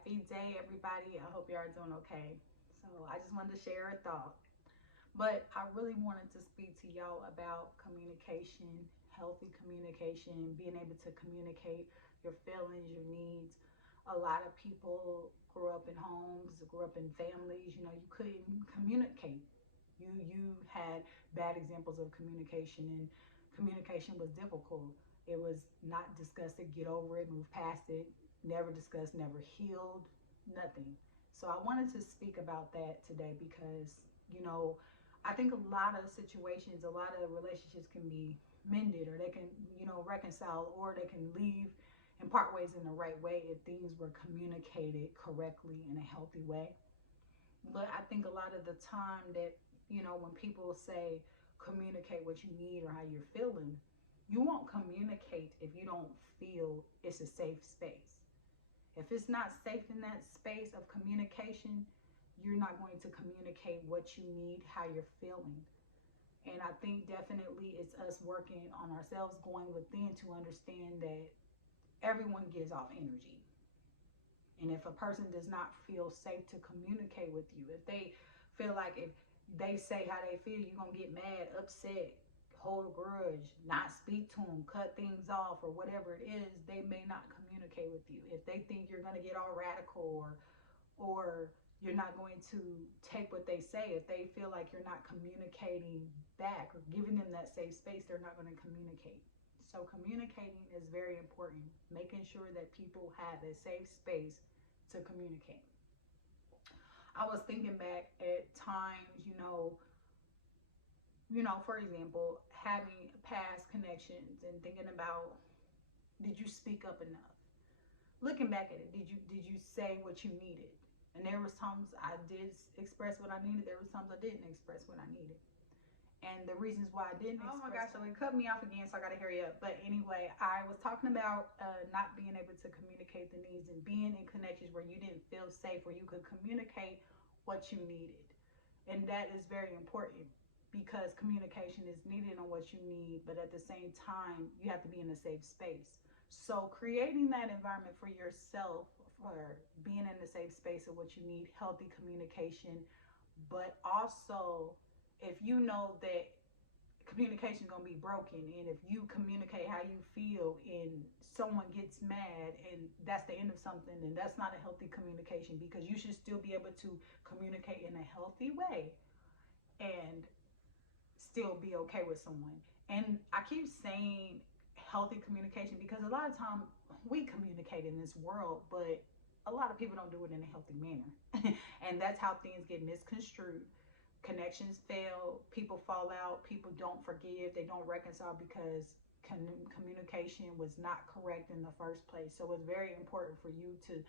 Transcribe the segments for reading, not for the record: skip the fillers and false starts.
Happy day, everybody. I hope you are doing okay. So, I just wanted to share a thought. But I really wanted to speak to y'all about communication, healthy communication, being able to communicate your feelings, your needs. A lot of people grew up in homes, grew up in families, you couldn't communicate. You had bad examples of communication, and communication was difficult. It was not discussed, it get over it, move past it, never discussed, never healed, nothing. So I wanted to speak about that today because, I think a lot of situations, a lot of relationships can be mended, or they can, reconcile, or they can leave and part ways in the right way if things were communicated correctly in a healthy way. But I think a lot of the time that, when people say communicate what you need or how you're feeling, you won't communicate if you don't feel it's a safe space. If it's not safe in that space of communication, you're not going to communicate what you need, how you're feeling. And I think definitely it's us working on ourselves, going within to understand that everyone gives off energy. And if a person does not feel safe to communicate with you, if they feel like if they say how they feel, you're going to get mad, upset, hold a grudge, not speak to them, cut things off, or whatever it is, they may not communicate with you. If they think you're going to get all radical, or you're not going to take what they say, if they feel like you're not communicating back or giving them that safe space, they're not going to communicate. So communicating is very important, making sure that people have a safe space to communicate. I was thinking back at times, for example, having past connections and thinking about, did you speak up enough? Looking back at it, did you say what you needed? And there was times I did express what I needed. There was times I didn't express what I needed. And the reasons why I didn't express. Oh my gosh, so it cut me off again, so I gotta hurry up. But anyway, I was talking about not being able to communicate the needs and being in connections where you didn't feel safe, where you could communicate what you needed. And that is very important because communication is needed on what you need, but at the same time, you have to be in a safe space. So creating that environment for yourself, for being in a safe space of what you need, healthy communication, but also if you know that communication is going to be broken, and if you communicate how you feel and someone gets mad and that's the end of something, then that's not a healthy communication, because you should still be able to communicate in a healthy way and still be okay with someone. And I keep saying healthy communication because a lot of time we communicate in this world, but a lot of people don't do it in a healthy manner. And that's how things get misconstrued. Connections fail, people fall out, people don't forgive, they don't reconcile because communication was not correct in the first place. So it's very important for you to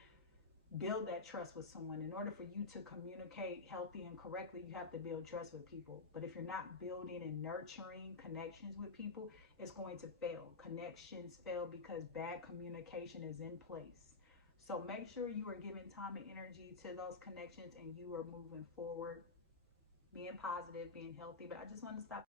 build that trust with someone. In order for you to communicate healthy and correctly, you have to build trust with people. But if you're not building and nurturing connections with people, it's going to fail. Connections fail because bad communication is in place. So make sure you are giving time and energy to those connections and you are moving forward, being positive, being healthy. But I just want to stop